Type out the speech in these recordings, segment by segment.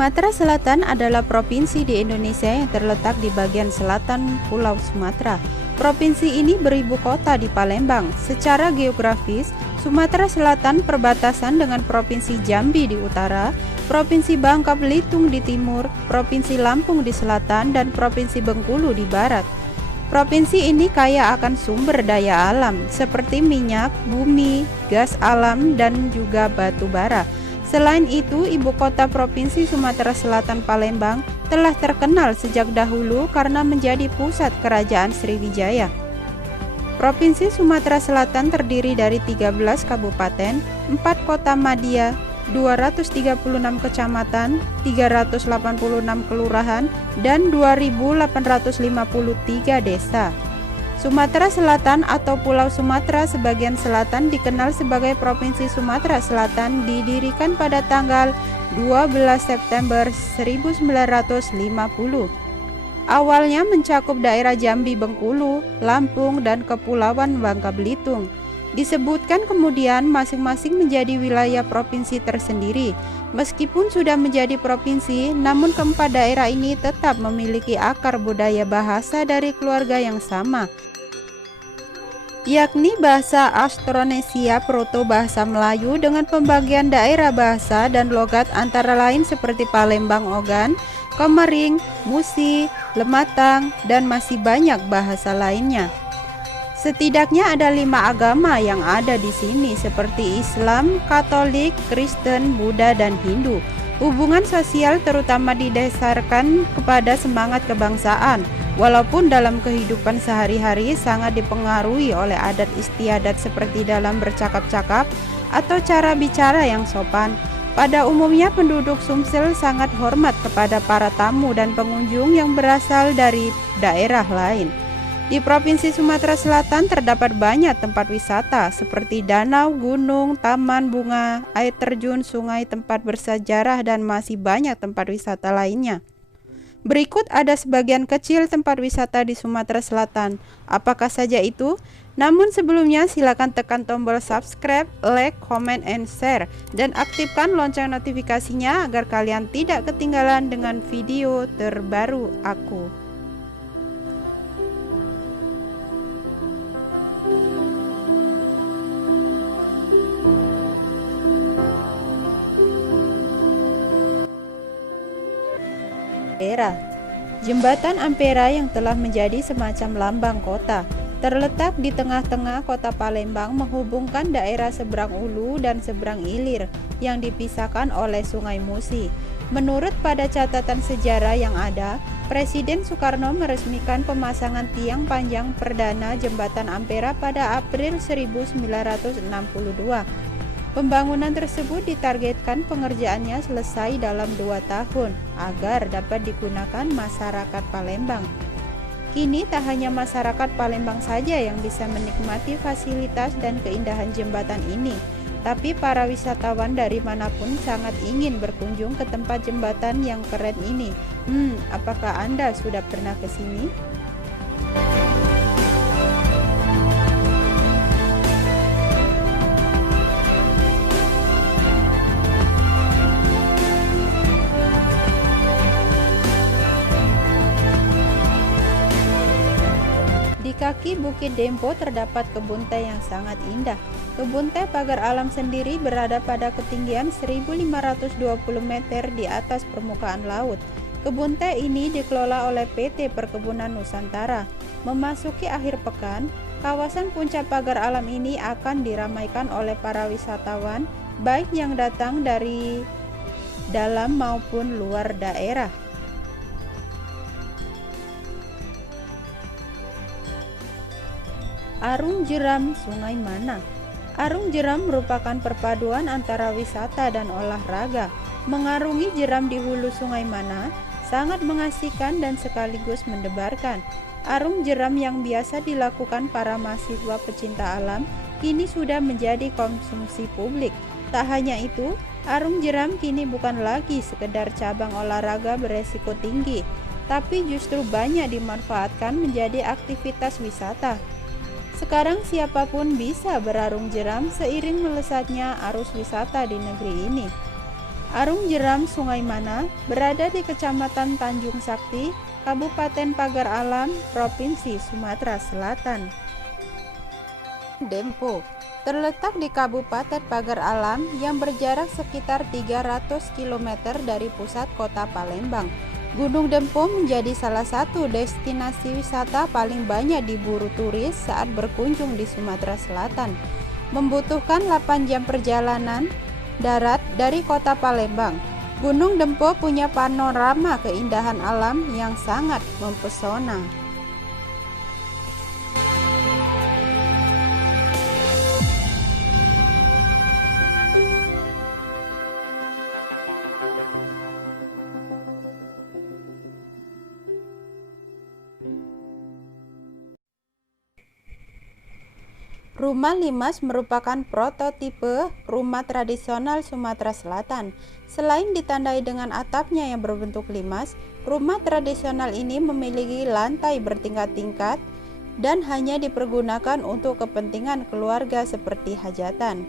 Sumatera Selatan adalah provinsi di Indonesia yang terletak di bagian selatan Pulau Sumatera. Provinsi ini beribu kota di Palembang. Secara geografis, Sumatera Selatan perbatasan dengan Provinsi Jambi di utara, Provinsi Bangka Belitung di timur, Provinsi Lampung di selatan, dan Provinsi Bengkulu di barat. Provinsi ini kaya akan sumber daya alam seperti minyak, bumi, gas alam, dan juga batu bara. Selain itu, ibu kota Provinsi Sumatera Selatan Palembang telah terkenal sejak dahulu karena menjadi pusat kerajaan Sriwijaya. Provinsi Sumatera Selatan terdiri dari 13 kabupaten, 4 kota madya, 236 kecamatan, 386 kelurahan, dan 2.853 desa. Sumatera Selatan atau Pulau Sumatera sebagian selatan dikenal sebagai Provinsi Sumatera Selatan didirikan pada tanggal 12 September 1950. Awalnya mencakup daerah Jambi, Bengkulu, Lampung, dan Kepulauan Bangka Belitung. Disebutkan kemudian masing-masing menjadi wilayah provinsi tersendiri. Meskipun sudah menjadi provinsi, namun keempat daerah ini tetap memiliki akar budaya bahasa dari keluarga yang sama, yakni bahasa Austronesia Proto-Bahasa Melayu dengan pembagian daerah bahasa dan logat antara lain seperti Palembang Ogan, Komering, Musi, Lematang, dan masih banyak bahasa lainnya. Setidaknya ada 5 agama yang ada di sini seperti Islam, Katolik, Kristen, Buddha, dan Hindu. Hubungan sosial terutama didasarkan kepada semangat kebangsaan, walaupun dalam kehidupan sehari-hari sangat dipengaruhi oleh adat istiadat seperti dalam bercakap-cakap atau cara bicara yang sopan. Pada umumnya penduduk Sumsel sangat hormat kepada para tamu dan pengunjung yang berasal dari daerah lain. Di Provinsi Sumatera Selatan terdapat banyak tempat wisata seperti danau, gunung, taman bunga, air terjun, sungai, tempat bersejarah, dan masih banyak tempat wisata lainnya. Berikut ada sebagian kecil tempat wisata di Sumatera Selatan. Apakah saja itu? Namun sebelumnya silakan tekan tombol subscribe, like, comment, and share, dan aktifkan lonceng notifikasinya agar kalian tidak ketinggalan dengan video terbaru aku. Ampera. Jembatan Ampera yang telah menjadi semacam lambang kota, terletak di tengah-tengah kota Palembang menghubungkan daerah seberang Ulu dan seberang Ilir yang dipisahkan oleh Sungai Musi. Menurut pada catatan sejarah yang ada, Presiden Soekarno meresmikan pemasangan tiang panjang perdana Jembatan Ampera pada April 1962. Pembangunan tersebut ditargetkan pengerjaannya selesai dalam 2 tahun agar dapat digunakan masyarakat Palembang. Kini tak hanya masyarakat Palembang saja yang bisa menikmati fasilitas dan keindahan jembatan ini, tapi para wisatawan dari manapun sangat ingin berkunjung ke tempat jembatan yang keren ini. Apakah Anda sudah pernah ke sini? Di kaki Bukit Dempo terdapat kebun teh yang sangat indah. Kebun teh pagar alam sendiri berada pada ketinggian 1520 meter di atas permukaan laut. Kebun teh ini dikelola oleh PT Perkebunan Nusantara. Memasuki akhir pekan, kawasan puncak pagar alam ini akan diramaikan oleh para wisatawan, baik yang datang dari dalam maupun luar daerah. Arung Jeram Sungai Mana. Arung jeram merupakan perpaduan antara wisata dan olahraga. Mengarungi jeram di hulu Sungai Mana sangat mengasihkan dan sekaligus mendebarkan. Arung jeram yang biasa dilakukan para mahasiswa pecinta alam kini sudah menjadi konsumsi publik. Tak hanya itu, arung jeram kini bukan lagi sekedar cabang olahraga beresiko tinggi, tapi justru banyak dimanfaatkan menjadi aktivitas wisata. Sekarang siapapun bisa berarung jeram seiring melesatnya arus wisata di negeri ini. Arung Jeram Sungai Mana berada di Kecamatan Tanjung Sakti, Kabupaten Pagar Alam, Provinsi Sumatera Selatan. Dempo terletak di Kabupaten Pagar Alam yang berjarak sekitar 300 km dari pusat kota Palembang. Gunung Dempo menjadi salah satu destinasi wisata paling banyak diburu turis saat berkunjung di Sumatera Selatan. Membutuhkan 8 jam perjalanan darat dari kota Palembang. Gunung Dempo punya panorama keindahan alam yang sangat mempesona. Rumah Limas merupakan prototipe rumah tradisional Sumatera Selatan. Selain ditandai dengan atapnya yang berbentuk limas, rumah tradisional ini memiliki lantai bertingkat-tingkat dan hanya dipergunakan untuk kepentingan keluarga seperti hajatan.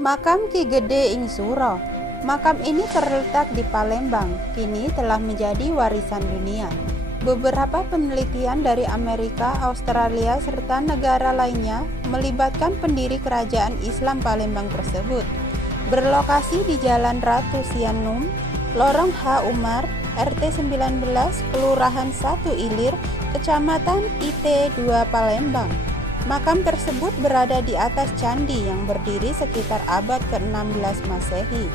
Makam Ki Gede Ing Suro. Makam ini terletak di Palembang, kini telah menjadi warisan dunia. Beberapa penelitian dari Amerika, Australia, serta negara lainnya melibatkan pendiri kerajaan Islam Palembang tersebut. Berlokasi di Jalan Ratu Sianum, Lorong H. Umar, RT 19, Kelurahan 1 Ilir, Kecamatan IT 2 Palembang. Makam tersebut berada di atas candi yang berdiri sekitar abad ke-16 Masehi.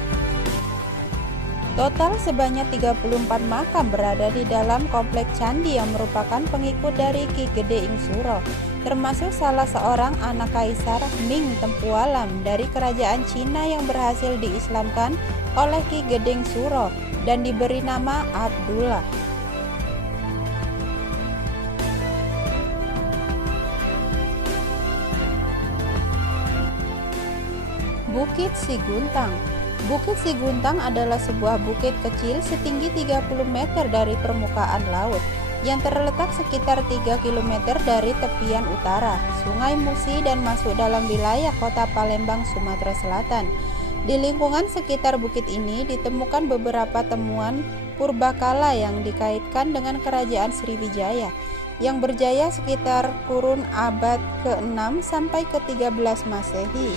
Total sebanyak 34 makam berada di dalam komplek candi yang merupakan pengikut dari Ki Gede Ing Suro, termasuk salah seorang anak Kaisar Ming Tempualam dari kerajaan Cina yang berhasil diislamkan oleh Ki Gede Ing Suro dan diberi nama Abdullah. Bukit Siguntang. Bukit Siguntang adalah sebuah bukit kecil setinggi 30 meter dari permukaan laut yang terletak sekitar 3 km dari tepian utara Sungai Musi dan masuk dalam wilayah kota Palembang, Sumatera Selatan. Di lingkungan sekitar bukit ini ditemukan beberapa temuan purbakala yang dikaitkan dengan kerajaan Sriwijaya yang berjaya sekitar kurun abad ke-6 sampai ke-13 Masehi.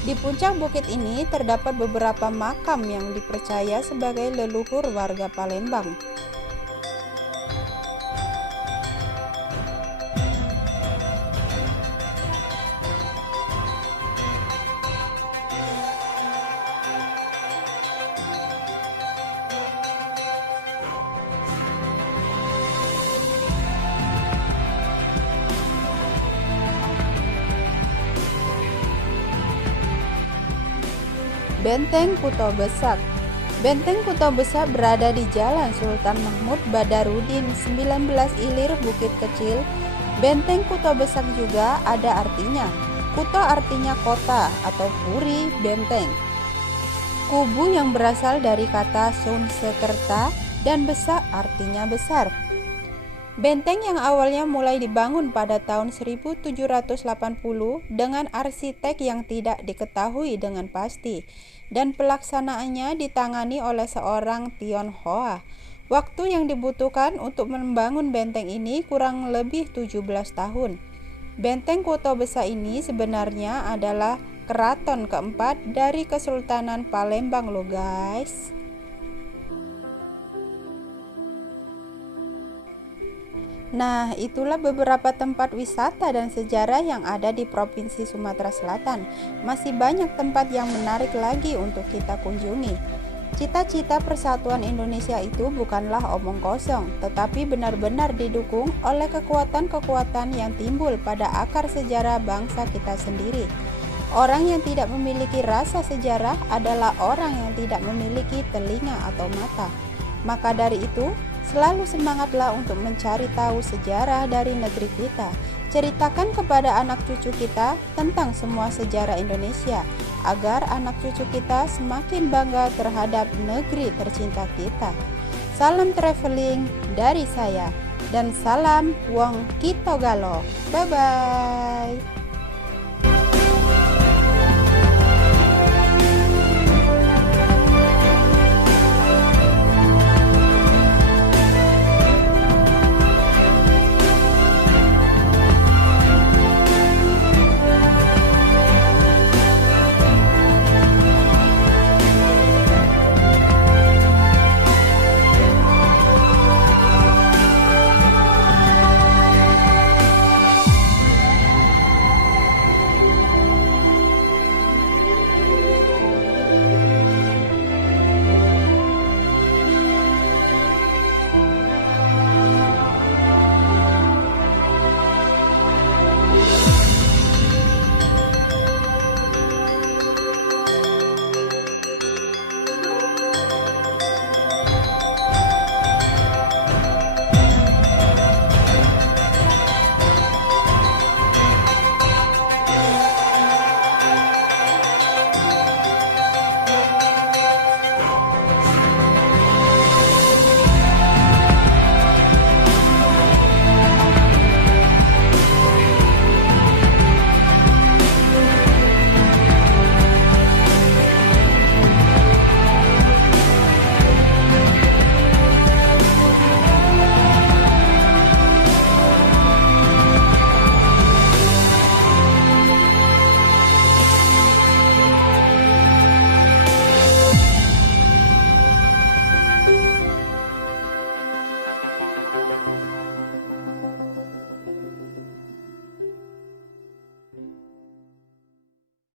Di puncak bukit ini terdapat beberapa makam yang dipercaya sebagai leluhur warga Palembang. Benteng Kuto Besak. Benteng Kuto Besak berada di Jalan Sultan Mahmud Badarudin 19 Ilir Bukit Kecil. Benteng Kuto Besak juga ada artinya. Kuto artinya kota atau puri benteng. Kubu yang berasal dari kata Sunsekerta dan Besak artinya besar. Benteng yang awalnya mulai dibangun pada tahun 1780 dengan arsitek yang tidak diketahui dengan pasti dan pelaksanaannya ditangani oleh seorang Tionghoa. Waktu yang dibutuhkan untuk membangun benteng ini kurang lebih 17 tahun. Benteng Kuto Besak ini sebenarnya adalah keraton keempat dari Kesultanan Palembang loh guys. Nah, itulah beberapa tempat wisata dan sejarah yang ada di Provinsi Sumatera Selatan. Masih banyak tempat yang menarik lagi untuk kita kunjungi. Cita-cita persatuan Indonesia itu bukanlah omong kosong, tetapi benar-benar didukung oleh kekuatan-kekuatan yang timbul pada akar sejarah bangsa kita sendiri. Orang yang tidak memiliki rasa sejarah adalah orang yang tidak memiliki telinga atau mata. Maka dari itu, selalu semangatlah untuk mencari tahu sejarah dari negeri kita. Ceritakan kepada anak cucu kita tentang semua sejarah Indonesia, agar anak cucu kita semakin bangga terhadap negeri tercinta kita. Salam traveling dari saya. dan salam wong Kitogalo. Bye bye.